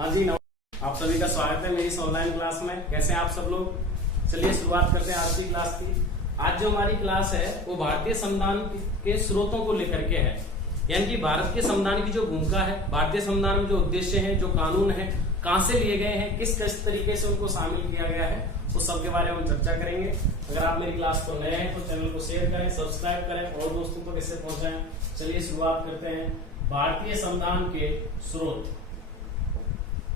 हाँ जी, आप सभी का स्वागत है मेरी इस ऑनलाइन क्लास में। कैसे हैं आप सब लोग? चलिए शुरुआत करते हैं आज की क्लास की। आज जो हमारी क्लास है वो भारतीय संविधान के स्रोतों को लेकर के है, यानी कि भारत के संविधान की जो भूमिका है, भारतीय संविधान में जो उद्देश्य है, जो कानून है, कहाँ से लिए गए हैं, किस किस तरीके से उनको शामिल किया गया है, उस सब के बारे में हम चर्चा करेंगे। अगर आप मेरी क्लास को नए हैं तो चैनल को शेयर करें, सब्सक्राइब करें और दोस्तों को कैसे पहुंचाएं। चलिए शुरुआत करते हैं। भारतीय संविधान के स्रोत,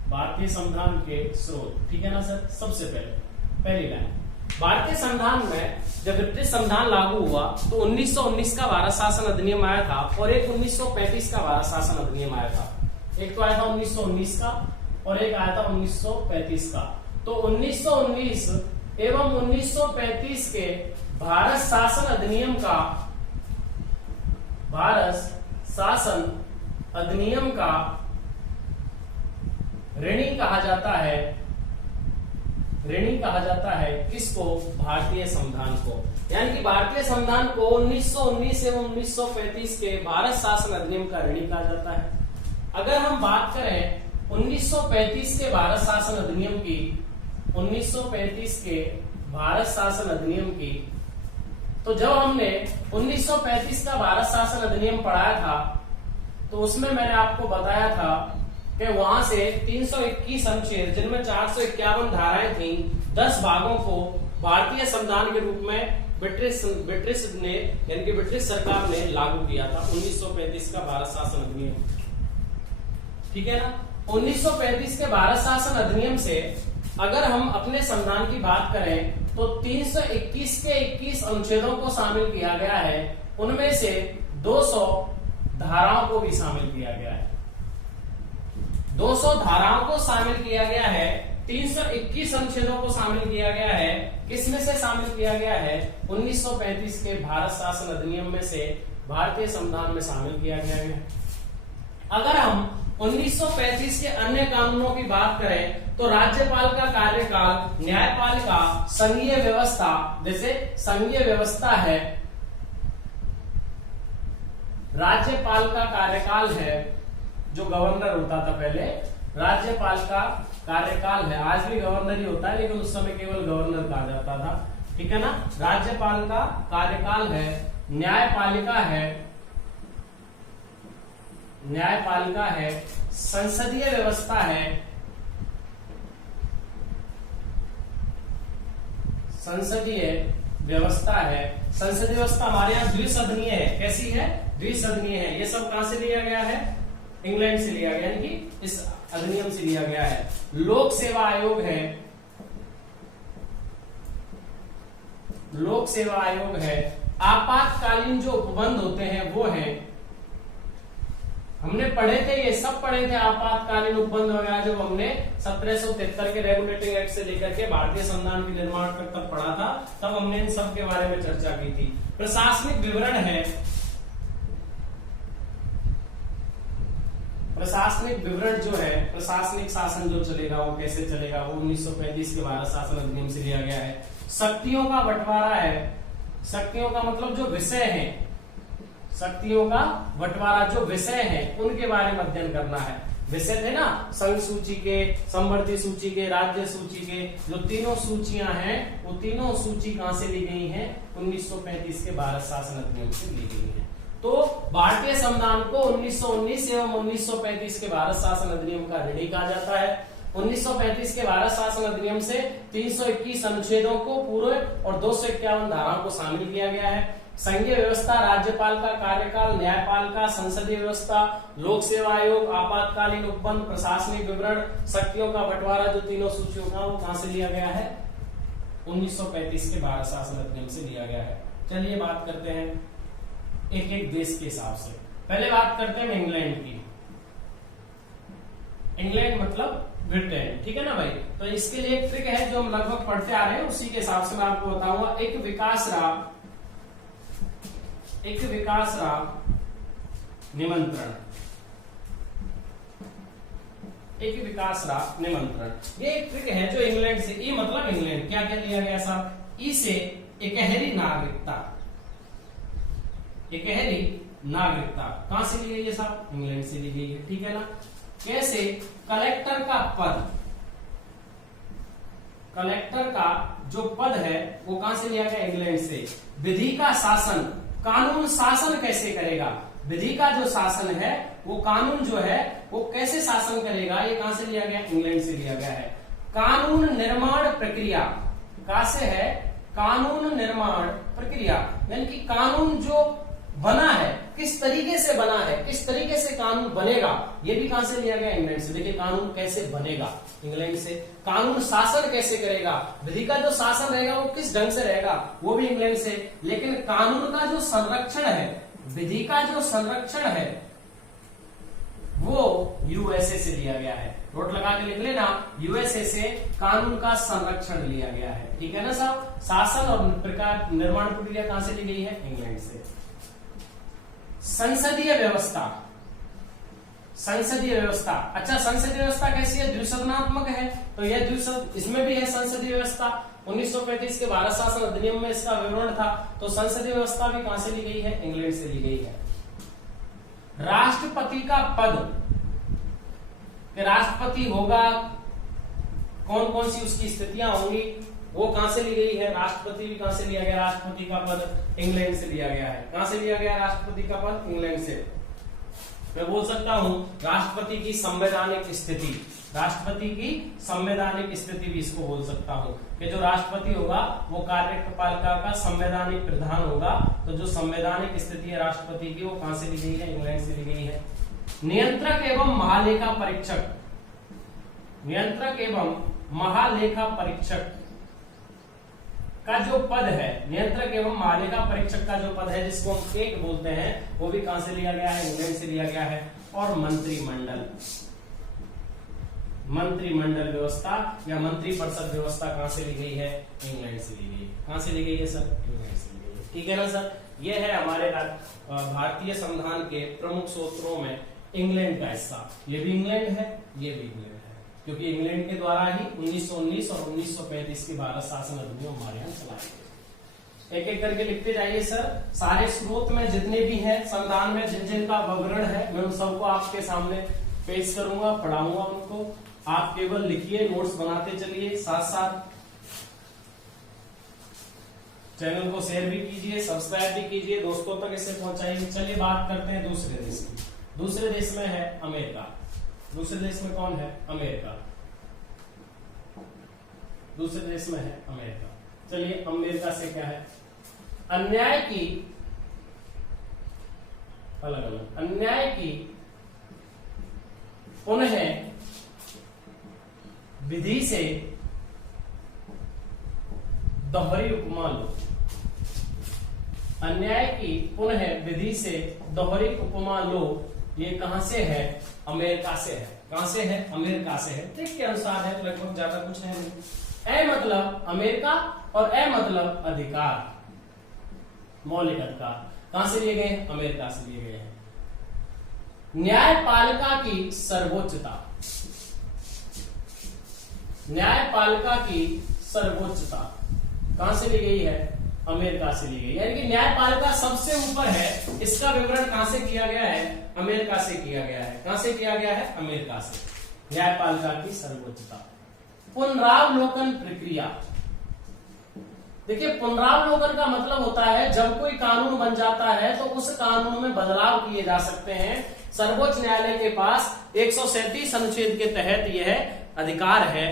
भारतीय संविधान के स्रोत, ठीक है ना सर। सबसे पहली लाइन, भारतीय संविधान में जब ब्रिटिश संविधान लागू हुआ तो 1919 का भारत शासन अधिनियम आया था और एक 1935 का भारत शासन अधिनियम आया था। एक तो आया था 1919 का और एक आया था 1935 का। तो 1919 एवं 1935 के भारत शासन अधिनियम का, भारत शासन अधिनियम का ऋणी कहा जाता है, ऋणी कहा जाता है किसको? भारतीय संविधान को। यानी कि भारतीय संविधान को 1919 एवं 1935 के भारत शासन अधिनियम का ऋणी कहा जाता है। अगर हम बात करें 1935 के भारत शासन अधिनियम की, 1935 के भारत शासन अधिनियम की, तो जब हमने 1935 का भारत शासन अधिनियम पढ़ाया था तो उसमें मैंने आपको बताया था कि वहां से 321 अनुच्छेद, जिनमें 451 धाराएं थी, 10 भागों को भारतीय संविधान के रूप में ब्रिटिश ने, यानी कि ब्रिटिश सरकार ने लागू किया था 1935 का भारत शासन अधिनियम, ठीक है ना। 1935 के भारत शासन अधिनियम से अगर हम अपने संविधान की बात करें तो 321 के 21 अनुच्छेदों को शामिल किया गया है, उनमें से 200 धाराओं को भी शामिल किया गया है। 200 धाराओं को शामिल किया गया है, 321 अनुच्छेदों को शामिल किया गया है। किसमें से शामिल किया गया है? 1935 के भारत शासन अधिनियम में से भारतीय संविधान में शामिल किया गया है। अगर हम 1935 के अन्य कानूनों की बात करें तो राज्यपाल का कार्यकाल, न्यायपालिका, संघीय व्यवस्था, जैसे संघीय व्यवस्था है, राज्यपाल का कार्यकाल है, जो गवर्नर होता था पहले, राज्यपाल का कार्यकाल है, आज भी गवर्नर ही होता है लेकिन उस समय केवल गवर्नर कहा जाता था, ठीक है ना। राज्यपाल का कार्यकाल है, न्यायपालिका है, न्यायपालिका है, संसदीय व्यवस्था है, संसदीय व्यवस्था है। संसदीय व्यवस्था हमारे यहाँ द्विसदनीय है। कैसी है? द्विसदनीय है। ये सब कहां से लिया गया है? इंग्लैंड से लिया गया, यानी कि इस अधिनियम से लिया गया है। लोक सेवा आयोग है, लोक सेवा आयोग है। आपातकालीन जो उपबंध होते हैं वो है, हमने पढ़े थे, ये सब पढ़े थे आपातकालीन उपबंध वगैरह, जब हमने 1773 के रेगुलेटिंग एक्ट से लेकर के भारतीय संविधान के निर्माण तक तब पढ़ा था, तब हमने इन सब के बारे में चर्चा की थी। प्रशासनिक विवरण है, प्रशासनिक विवरण जो है, प्रशासनिक शासन जो चलेगा वो कैसे चलेगा, वो 1935 के भारत शासन अधिनियम से लिया गया है। शक्तियों का बंटवारा है, शक्तियों का मतलब जो विषय है, शक्तियों का बंटवारा जो विषय है उनके बारे में अध्ययन करना है। विषय थे ना, संघ सूची के, समवर्ती सूची के, राज्य सूची के, जो तीनों सूचियां हैं वो तीनों सूची कहां से ली गई हैं? 1935 के भारत शासन अधिनियम से ली गई है। तो भारतीय संविधान को 1919 एवं 1935 के भारत शासन अधिनियम का ऋणी कहा जाता है। 1935 के भारत शासन अधिनियम से 321 अनुच्छेदों को पूरे और 251 धाराओं को शामिल किया गया है। संघीय व्यवस्था, राज्यपाल का कार्यकाल, न्यायपालिका, संसदीय व्यवस्था, लोक सेवा आयोग, आपातकालीन उपबंध, प्रशासनिक विवरण, शक्तियों का बंटवारा, जो तीनों सूचियों का, वो कहां से लिया गया है? 1935 के भारत शासन अधिनियम से लिया गया है। चलिए बात करते हैं एक एक देश के हिसाब से। पहले बात करते हैं इंग्लैंड की। इंग्लैंड मतलब ब्रिटेन, ठीक है ना भाई। तो इसके लिए एक ट्रिक है जो हम लगभग पढ़ते आ रहे हैं, उसी के हिसाब से मैं आपको बताऊंगा। एक विकास राग, एक विकास राग निमंत्रण, एक विकास राग निमंत्रण, ये एक ट्रिक है जो इंग्लैंड से, ई मतलब इंग्लैंड, क्या क्या लिया गया साहब? ई से इकहरी नागरिकता, इकहरी नागरिकता कहां से ली गई है साहब? इंग्लैंड से ली गई है, ठीक है ना। कैसे? कलेक्टर का पद, कलेक्टर का जो पद है वो कहां से लिया गया? इंग्लैंड से। विधि का शासन, कानून शासन कैसे करेगा? विधि का जो शासन है वो कानून जो है वो कैसे शासन करेगा, ये कहां से लिया गया? इंग्लैंड से लिया गया है। कानून निर्माण प्रक्रिया कहां से है? कानून निर्माण प्रक्रिया, यानी कि कानून जो बना है किस तरीके से बना है, किस तरीके से कानून बनेगा, ये भी कहां से लिया गया? इंग्लैंड से। देखिए कानून कैसे बनेगा, इंग्लैंड से। कानून शासन कैसे करेगा, विधि का जो शासन रहेगा वो किस ढंग से रहेगा, वो भी इंग्लैंड से। लेकिन कानून का जो संरक्षण है, विधि का जो संरक्षण है, वो यूएसए से लिया गया है। नोट लगा के लिख लेना, यूएसए से कानून का संरक्षण लिया गया है। ठीक है ना साहब? शासन और प्रकार निर्माण प्रक्रिया कहां से ली गई है? इंग्लैंड से। संसदीय व्यवस्था, संसदीय व्यवस्था, अच्छा संसदीय व्यवस्था कैसी है? द्विसदनात्मक है, तो यह द्विसद, इसमें भी है संसदीय व्यवस्था। 1935 के भारत शासन अधिनियम में इसका विवरण था। तो संसदीय व्यवस्था भी कहां से ली गई है? इंग्लैंड से ली गई है। राष्ट्रपति का पद, कि राष्ट्रपति होगा, कौन कौन सी उसकी स्थितियां होंगी, वो कहां से ली गई है? राष्ट्रपति भी कहां से लिया गया? राष्ट्रपति का पद इंग्लैंड से लिया गया है। कहां से लिया गया राष्ट्रपति का पद? इंग्लैंड से। मैं बोल सकता हूं राष्ट्रपति की संवैधानिक स्थिति, राष्ट्रपति की संवैधानिक स्थिति भी इसको बोल सकता हूं कि जो राष्ट्रपति होगा वो कार्यपालिका का संवैधानिक प्रधान होगा। तो जो संवैधानिक स्थिति है राष्ट्रपति की, वो कहां से ली गई है? इंग्लैंड से ली गई है। नियंत्रक एवं महालेखा परीक्षक, नियंत्रक एवं महालेखा परीक्षक का जो पद है, नियंत्रक एवं महालेखा परीक्षक का जो पद है, जिसको हम केक बोलते हैं, वो भी कहां से लिया गया है? इंग्लैंड से लिया गया है। और मंत्रिमंडल, मंत्रिमंडल व्यवस्था या मंत्रिपरिषद व्यवस्था कहां से ली गई है? इंग्लैंड से ली गई है। कहां से ली गई है सर? इंग्लैंड से ली गई है। ठीक है ना सर? ये है हमारे भारतीय संविधान के प्रमुख सूत्रों में इंग्लैंड का हिस्सा। ये भी इंग्लैंड है, ये भी इंग्लैंड है, क्योंकि इंग्लैंड के द्वारा ही 1919 और 1935 की भारत शासन अधिनियम हमारे यहाँ चलाए गए। एक एक करके लिखते जाइए सर। सारे स्रोत में जितने भी हैं संविधान में, जिन जिन का विवरण है, मैं उन सबको आपके सामने पेश करूंगा, पढ़ाऊंगा उनको। आप केवल लिखिए, नोट्स बनाते चलिए, साथ साथ चैनल को शेयर भी कीजिए, सब्सक्राइब भी कीजिए, दोस्तों तक इसे पहुंचाइए। चलिए बात करते हैं दूसरे देश की। दूसरे देश में है अमेरिका। दूसरे देश में कौन है? अमेरिका। दूसरे देश में है अमेरिका। चलिए अमेरिका से क्या है? अन्याय की, अलग अलग अन्याय की पुनः विधि से दोहरी उपमा लो। अन्याय की पुनः विधि से दोहरी उपमा लो, ये कहां से है? अमेरिका से है। कहां से है? अमेरिका से है। ट्रिक के अनुसार है, लगभग ज्यादा कुछ है नहीं। ए मतलब अमेरिका और ए मतलब अधिकार, मौलिक अधिकार। कहां से लिए गए? अमेरिका से लिए गए हैं। न्यायपालिका की सर्वोच्चता, न्यायपालिका की सर्वोच्चता कहां से ली गई है? अमेरिका से ली गई। यानी कि न्यायपालिका सबसे ऊपर है, इसका विवरण कहां से किया गया है? अमेरिका से किया गया है। कहां से किया गया है? अमेरिका से। न्यायपालिका की सर्वोच्चता। पुनरावलोकन प्रक्रिया, देखिए पुनरावलोकन का मतलब होता है जब कोई कानून बन जाता है तो उस कानून में बदलाव किए जा सकते हैं। सर्वोच्च न्यायालय के पास 137 अनुच्छेद के तहत यह अधिकार है।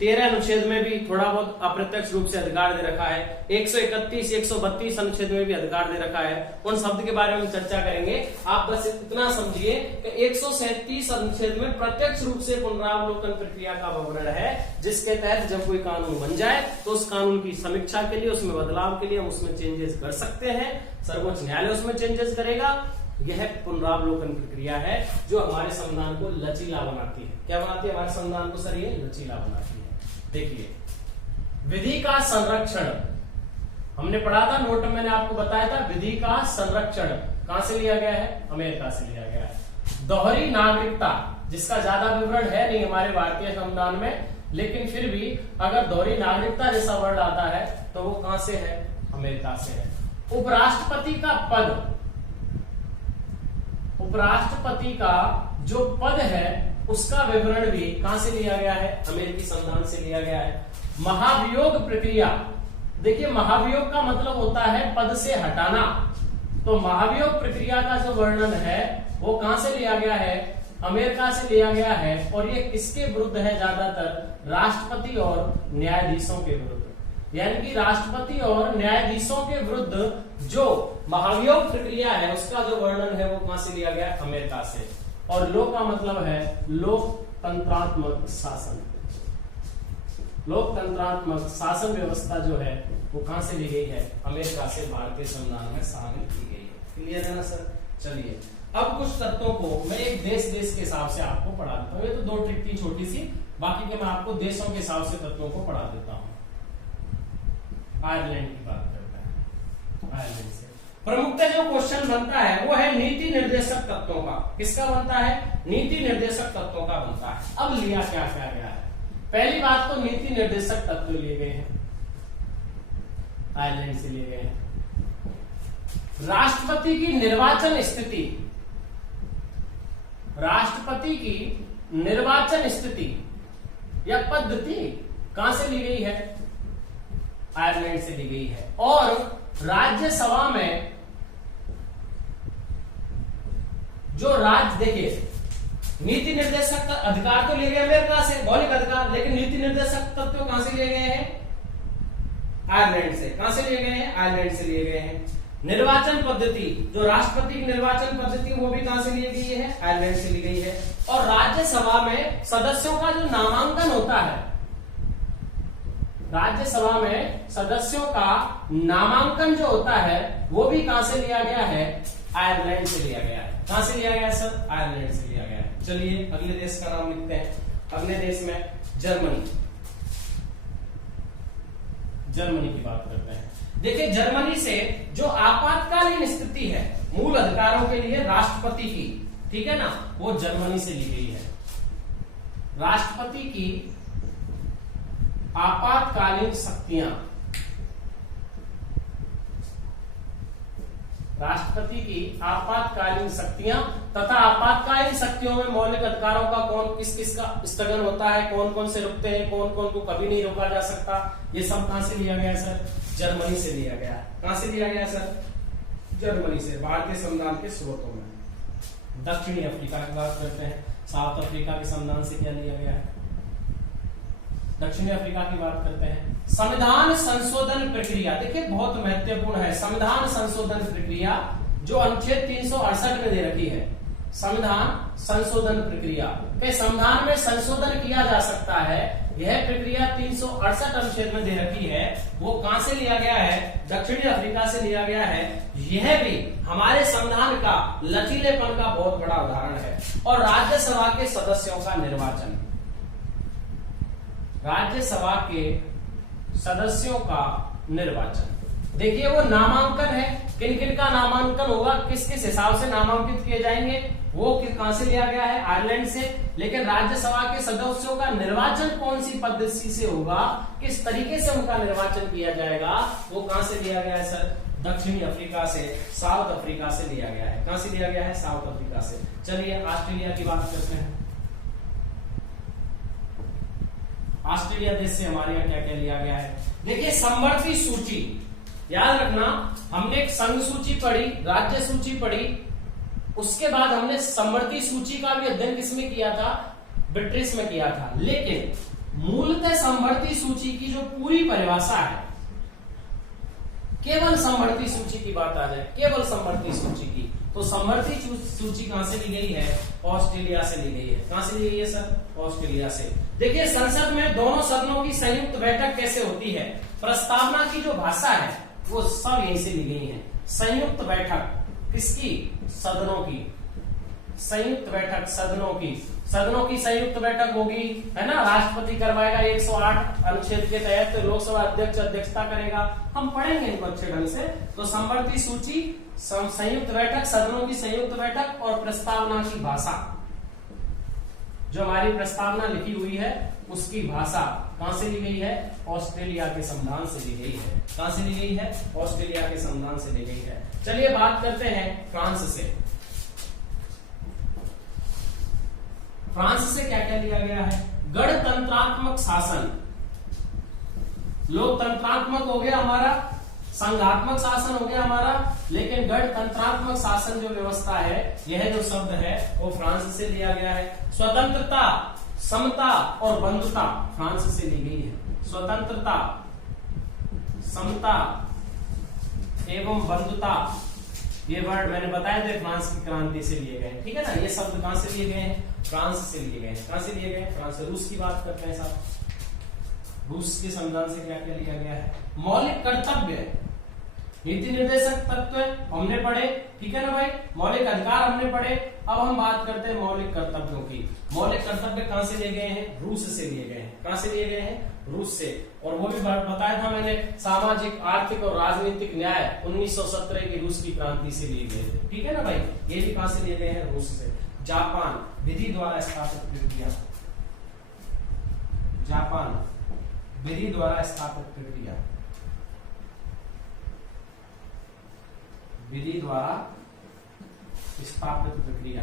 13 अनुच्छेद में भी थोड़ा बहुत अप्रत्यक्ष रूप से अधिकार दे रखा है। 131, 132 अनुच्छेद में भी अधिकार दे रखा है। उन शब्द के बारे में चर्चा करेंगे। आप बस इतना समझिए कि 137 अनुच्छेद में प्रत्यक्ष रूप से पुनरावलोकन प्रक्रिया का विवरण है, जिसके तहत जब कोई कानून बन जाए तो उस कानून की समीक्षा के लिए, उसमें बदलाव के लिए हम उसमें चेंजेस कर सकते हैं। सर्वोच्च न्यायालय उसमें चेंजेस करेगा। यह पुनरावलोकन प्रक्रिया है जो हमारे संविधान को लचीला बनाती है। क्या बनाती है? हमारे संविधान को सर ये लचीला बनाती है। देखिए विधि का संरक्षण हमने पढ़ा था, नोट में मैंने आपको बताया था। विधि का संरक्षण कहां से लिया गया है? अमेरिका से लिया गया है। दोहरी नागरिकता, जिसका ज्यादा विवरण है नहीं हमारे भारतीय संविधान में, लेकिन फिर भी अगर दोहरी नागरिकता जैसा वर्ड आता है तो वो कहां से है? अमेरिका से है। उपराष्ट्रपति का पद, उपराष्ट्रपति का जो पद है उसका विवरण भी कहां से लिया गया है? अमेरिकी संविधान से लिया गया है। महाभियोग प्रक्रिया, देखिए महाभियोग का मतलब होता है पद से हटाना, तो महाभियोग प्रक्रिया का जो वर्णन है वो कहां से लिया गया है? अमेरिका से लिया गया है। और ये किसके विरुद्ध है? ज्यादातर राष्ट्रपति और न्यायाधीशों के विरुद्ध, यानी कि राष्ट्रपति और न्यायाधीशों के विरुद्ध जो महाभियोग प्रक्रिया है उसका जो वर्णन है वो कहां से लिया गया? अमेरिका से। और लोक का मतलब है लोकतंत्रात्मक शासन, लोकतंत्रात्मक शासन व्यवस्था जो है वो कहां से ली गई है? अमेरिका से भारतीय संविधान में शामिल की गई है। क्लियर है ना सर? चलिए अब कुछ तत्वों को मैं एक देश के हिसाब से आपको पढ़ा देता हूँ। ये तो 2 ट्रिक थी छोटी सी, बाकी के मैं आपको देशों के हिसाब से तत्वों को पढ़ा देता हूँ। आयरलैंड की बात करते हैं। आयरलैंड से प्रमुखतः जो क्वेश्चन बनता है वो है नीति निर्देशक तत्वों का। किसका बनता है? नीति निर्देशक तत्वों का बनता है। अब लिया क्या क्या गया है? पहली बात तो नीति निर्देशक तत्व लिए गए हैं, आयरलैंड से लिए गए हैं। राष्ट्रपति की निर्वाचन स्थिति, राष्ट्रपति की निर्वाचन स्थिति या पद्धति कहां से ली गई है? आयरलैंड से ली गई है। और राज्यसभा में जो राज्य, देखिए नीति निर्देशक अधिकार तो लिए गए अमेरिका से, मौलिक अधिकार, लेकिन नीति निर्देशक तत्व कहां से लिए गए हैं? आयरलैंड से। कहां से लिए गए हैं? आयरलैंड से लिए गए हैं। निर्वाचन पद्धति, जो राष्ट्रपति की निर्वाचन पद्धति वो भी कहां से ली गई है? आयरलैंड से ली गई है। और राज्यसभा में सदस्यों का जो नामांकन होता है, राज्यसभा में सदस्यों का नामांकन जो होता है वो भी कहां से लिया गया है? आयरलैंड से लिया गया है। कहां से लिया गया है सर? आयरलैंड से लिया गया है। चलिए अगले देश का नाम लिखते हैं। अगले देश में जर्मनी, जर्मनी की बात करते हैं। देखिए जर्मनी से जो आपातकालीन स्थिति है मूल अधिकारों के लिए राष्ट्रपति की, ठीक है ना, वो जर्मनी से ली गई है। राष्ट्रपति की आपातकालीन शक्तियां, राष्ट्रपति की आपातकालीन शक्तियां तथा आपातकालीन शक्तियों में मौलिक अधिकारों का कौन किस किस का स्थगन होता है, कौन कौन से रुकते हैं, कौन कौन को कभी नहीं रोका जा सकता, ये सब कहां से लिया गया सर? जर्मनी से लिया गया। कहां से लिया गया सर? जर्मनी से, भारतीय संविधान के स्रोतों में। दक्षिणी अफ्रीका की बात करते हैं। साउथ अफ्रीका के संविधान से क्या लिया गया है? दक्षिणी अफ्रीका की बात करते हैं। संविधान संशोधन प्रक्रिया, देखिए बहुत महत्वपूर्ण है। संविधान संशोधन प्रक्रिया जो अनुच्छेद 368 में दे रखी है, संविधान संशोधन प्रक्रिया के संविधान में संशोधन किया जा सकता है, यह प्रक्रिया 368 अनुच्छेद में दे रखी है। वो कहां से लिया गया है? दक्षिणी अफ्रीका से लिया गया है। यह भी हमारे संविधान का लचीलेपन का बहुत बड़ा उदाहरण है। और राज्यसभा के सदस्यों का निर्वाचन, राज्यसभा के सदस्यों का निर्वाचन, देखिए वो नामांकन है। किन किन का नामांकन होगा, किस किस हिसाब से नामांकित किए जाएंगे, वो कहां से लिया गया है? आयरलैंड से। लेकिन राज्यसभा के सदस्यों का निर्वाचन कौन सी पद्धति से होगा, किस तरीके से उनका निर्वाचन किया जाएगा, वो कहां से लिया गया है सर? दक्षिणी अफ्रीका से, साउथ अफ्रीका से लिया गया है। कहां से लिया गया है? साउथ अफ्रीका से। चलिए ऑस्ट्रेलिया की बात करते हैं। ऑस्ट्रेलिया देश से हमारे यहाँ क्या क्या लिया गया है? देखिए समवर्ती सूची, याद रखना, हमने एक संघ सूची पढ़ी, राज्य सूची पढ़ी, उसके बाद हमने समवर्ती सूची का भी अध्ययन किसमें किया था? ब्रिटिश में किया था। लेकिन मूलतः समवर्ती सूची की जो पूरी परिभाषा है, केवल समवर्ती सूची की बात आ जाए, केवल समवर्ती सूची की, तो समवर्ती सूची कहां से ली गई है? ऑस्ट्रेलिया से ली गई है। कहां से ली गई है सर? ऑस्ट्रेलिया से। देखिए संसद में दोनों सदनों की संयुक्त बैठक कैसे होती है, प्रस्तावना की जो भाषा है वो सब यहीं से ली गई है। संयुक्त बैठक किसकी? सदनों की। संयुक्त बैठक सदनों की, सदनों की संयुक्त बैठक होगी, है ना, राष्ट्रपति करवाएगा 108 अनुच्छेद के तहत, लोकसभा अध्यक्ष अध्यक्षता करेगा। हम पढ़ेंगे इनको अच्छे ढंग से। तो समवर्ती सूची, संयुक्त बैठक, सदनों की संयुक्त बैठक और प्रस्तावना की भाषा, जो हमारी प्रस्तावना लिखी हुई है उसकी भाषा कहां से ली गई है? ऑस्ट्रेलिया के संविधान से ली गई है। कहां से ली गई है? ऑस्ट्रेलिया के संविधान से ली गई है। चलिए बात करते हैं फ्रांस से। फ्रांस से क्या क्या लिया गया है? गणतंत्रात्मक शासन, लोकतंत्रात्मक हो गया हमारा, संघात्मक शासन हो गया हमारा, लेकिन गणतंत्रात्मक शासन जो व्यवस्था है, यह जो शब्द है वो फ्रांस से लिया गया है। स्वतंत्रता, समता और बंधुता फ्रांस से ली गई है। स्वतंत्रता, समता एवं बंधुता, ये वर्ड मैंने बताए थे फ्रांस की क्रांति से लिए गए, ठीक है ना। ये शब्द कहां से लिए गए हैं? फ्रांस से लिए गए। कहां से लिए गए? फ्रांस से। रूस की बात करते हैं साहब। रूस के संविधान से क्या क्या लिया गया है? मौलिक कर्तव्य, नीति निर्देशक तत्व हमने पढ़े, ठीक है ना भाई। मौलिक अधिकार हमने पढ़े। अब हम बात करते हैं मौलिक कर्तव्यों की। मौलिक कर्तव्य कहां से लिए गए हैं? रूस से लिए गए हैं। कहां से लिए गए हैं? रूस से। और वो भी बताया था मैंने, सामाजिक, आर्थिक और राजनीतिक न्याय 1917 की रूस की क्रांति से लिए गए थे, ठीक है ना भाई। ये भी कहां से लिए गए हैं? रूस से। जापान, विधि द्वारा स्थापित प्रक्रिया, जापान विधि द्वारा स्थापित प्रक्रिया, विधि द्वारा स्थापित प्रक्रिया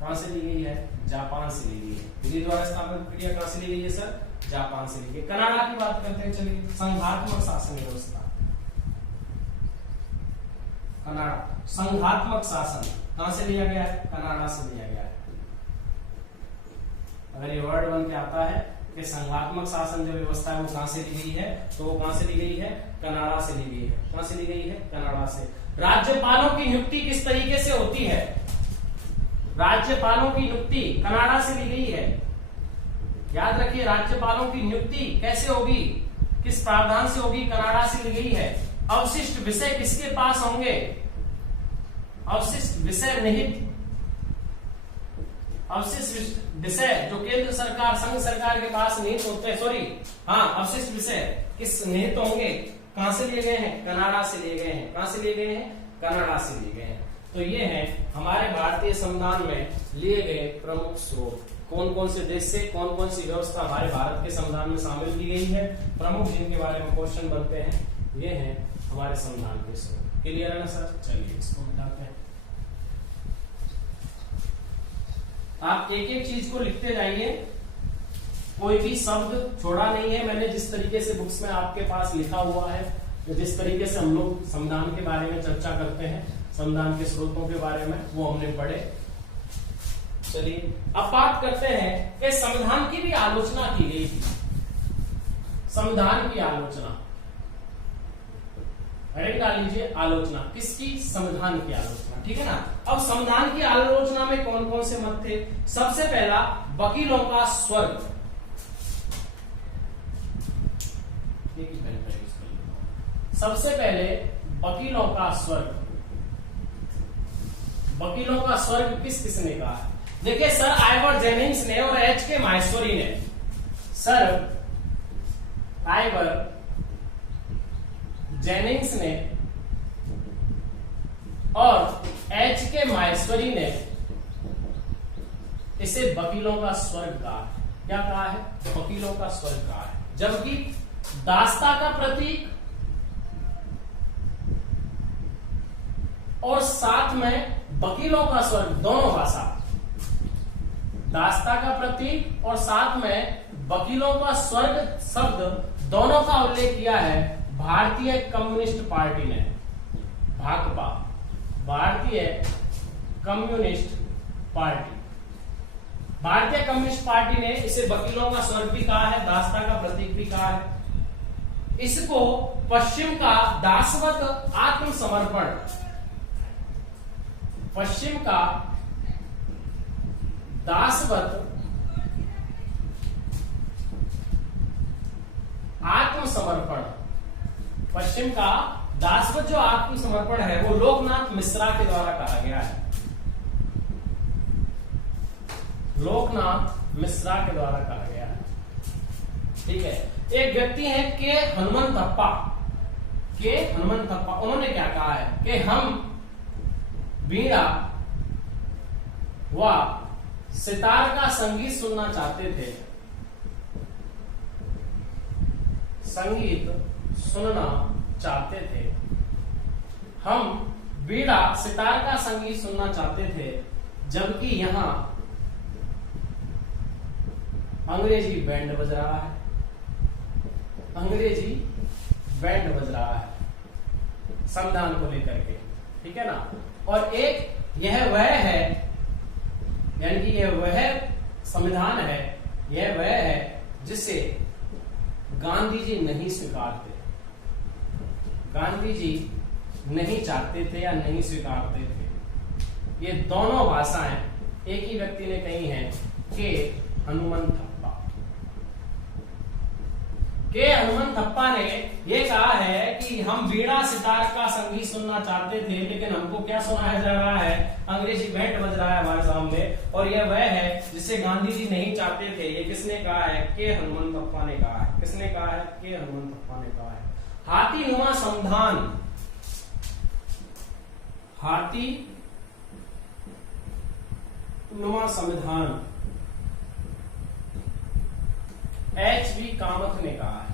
कहां से ली गई है? जापान से ली गई है। विधि द्वारा स्थापित प्रक्रिया कहां से ली गई है सर? जापान से ली गई। कनाडा की बात करते हैं, चलिए। संघात्मक शासन व्यवस्था, कनाडा, संघात्मक शासन कहां से लिया गया है? कनाडा से लिया गया है। अगर ये वर्ड बन के आता है कि संघात्मक शासन जो व्यवस्था है वो कहां से ली गई है, तो वो कहां से ली गई है? कनाडा से ली गई है। कहां से ली गई है? कनाडा से। राज्यपालों की नियुक्ति किस तरीके से होती है? राज्यपालों की नियुक्ति कनाडा से ली गई है। याद रखिए, राज्यपालों की नियुक्ति कैसे होगी, किस प्रावधान से होगी? कनाडा से ली गई है। अवशिष्ट विषय किसके पास होंगे? अवशिष्ट विषय निहित, अवशिष्ट विषय जो केंद्र सरकार, संघ सरकार के पास निहित होते हैं, सॉरी हाँ, अवशिष्ट विषय किस निहित होंगे? कहां से लिए गए हैं? कनाडा से लिए गए हैं। कहां से लिए गए हैं? कनाडा से लिए गए हैं। तो ये है हमारे भारतीय संविधान में लिए गए प्रमुख स्रोत। कौन कौन से देश से कौन कौन सी व्यवस्था हमारे भारत के संविधान में शामिल की गई है, प्रमुख जिनके बारे में क्वेश्चन बनते हैं, ये हैं हमारे संविधान के स्रोत। क्लियर है ना सर? चलिए इसको बताते हैं। आप एक एक चीज को लिखते जाइए, कोई भी शब्द छोड़ा नहीं है। मैंने जिस तरीके से बुक्स में आपके पास लिखा हुआ है, जिस तरीके से हम लोग संविधान के बारे में चर्चा करते हैं, संविधान के स्रोतों के बारे में, वो हमने पढ़े। चलिए अब बात करते हैं कि संविधान की भी आलोचना की गई थी। संविधान की आलोचना, हेडिंग डाल लीजिए, आलोचना किसकी? संविधान की आलोचना, ठीक है ना। अब संविधान की आलोचना में कौन कौन से मत थे? सबसे पहला, वकीलों का स्वर्ग। सबसे पहले वकीलों का स्वर्ग। वकीलों का स्वर्ग किस किसने कहा है? देखिए सर आइवर जेनिंग्स ने और एच के माहेश्वरी ने, सर आइवर जेनिंग्स ने और एच के माहेश्वरी ने इसे वकीलों का स्वर्ग कहा है। क्या कहा है? वकीलों का स्वर्ग कहा है। जबकि दास्ता का प्रतीक और साथ में वकीलों का स्वर्ग, दोनों भाषा, दास्ता का प्रतीक और साथ में वकीलों का स्वर्ग शब्द दोनों का उल्लेख किया है भारतीय कम्युनिस्ट पार्टी ने, भाकपा, भारतीय कम्युनिस्ट पार्टी। भारतीय कम्युनिस्ट पार्टी ने इसे वकीलों का स्वर्ग भी कहा है, दास्ता का प्रतीक भी कहा है। इसको पश्चिम का दासवत आत्मसमर्पण, पश्चिम का दासवत आत्मसमर्पण, पश्चिम का दासवत जो आत्मसमर्पण है वो लोकनाथ मिश्रा के द्वारा कहा गया है। लोकनाथ मिश्रा के द्वारा कहा गया है, ठीक है। एक व्यक्ति है के हनुमंतप्पा, के हनुमंतप्पा, उन्होंने क्या कहा है कि हम वीणा व सितार का संगीत सुनना चाहते थे, संगीत सुनना चाहते थे, हम वीणा सितार का संगीत सुनना चाहते थे, जबकि यहाँ अंग्रेजी बैंड बज रहा है, अंग्रेजी बैंड बज रहा है संविधान को लेकर के, ठीक है ना। और एक यह वह है, यानी कि यह वह संविधान है, यह वह है जिसे गांधी जी नहीं स्वीकारते, गांधी जी नहीं चाहते थे या नहीं स्वीकारते थे। ये दोनों भाषाएं एक ही व्यक्ति ने कही हैं, के हनुमंत थप्पा। के हनुमंत थप्पा ने यह कहा है कि हम वीणा सितार का संगीत सुनना चाहते थे, लेकिन हमको क्या सुनाया जा रहा है, अंग्रेजी बैंड बज रहा है हमारे सामने, और यह वह है जिसे गांधी जी नहीं चाहते थे। ये किसने कहा है, के हनुमंत थप्पा ने कहा है। किसने कहा है, के हनुमंत थप्पा ने कहा है। हाथीनुमा संविधान, हाथीनुमा संविधान एच.वी. कामत ने कहा है।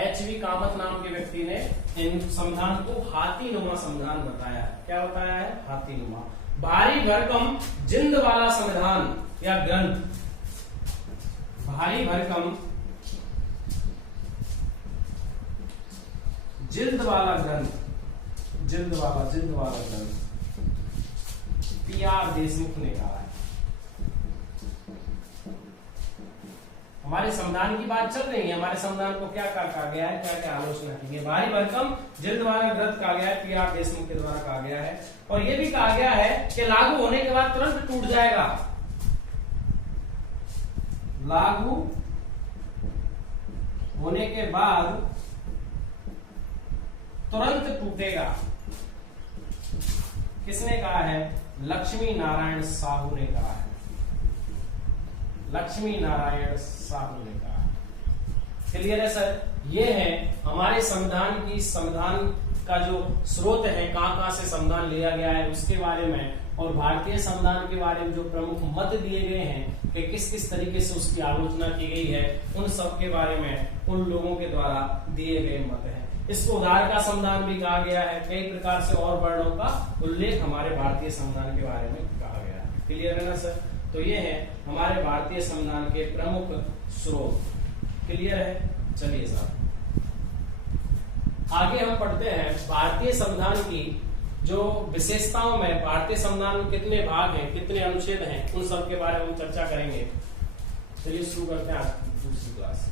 एच.वी. कामत नाम के व्यक्ति ने इन संविधान को हाथीनुमा संविधान बताया है। क्या बताया है, हाथीनुमा। भारी भरकम जिंद वाला संविधान या ग्रंथ, भारी भरकम जिंद वाला ग्रंथ, जिंद वाला ग्रंथ पी.आर. देशमुख ने कहा है। हमारे संविधान की बात चल रही है, हमारे संविधान को क्या कहा गया है, क्या क्या आलोचना की गई। भारी भरकम जिल्द वाला ग्रंथ कहा गया है, पी.आर. देशमुख के द्वारा कहा गया है। और यह भी कहा गया है कि लागू होने के बाद तुरंत टूट जाएगा, लागू होने के बाद तुरंत टूटेगा। किसने कहा है, लक्ष्मी नारायण साहू ने कहा है। लक्ष्मी नारायण साहू ने कहा। क्लियर है सर। ये है हमारे संविधान की, संविधान का जो स्रोत है, कहां से संविधान लिया गया है उसके बारे में, और भारतीय संविधान के बारे में जो प्रमुख मत दिए गए हैं कि किस किस तरीके से उसकी आलोचना की गई है, उन सब के बारे में उन लोगों के द्वारा दिए गए मत हैं। इसको उदार का संविधान भी कहा गया है। कई प्रकार से और वर्णों का उल्लेख हमारे भारतीय संविधान के बारे में कहा गया है। क्लियर है ना सर। तो ये है हमारे भारतीय संविधान के प्रमुख स्रोत। क्लियर है। चलिए साहब आगे हम पढ़ते हैं भारतीय संविधान की जो विशेषताओं में, भारतीय संविधान में कितने भाग हैं, कितने अनुच्छेद हैं, उन सब के बारे में हम चर्चा करेंगे। चलिए शुरू करते हैं आज की दूसरी क्लास।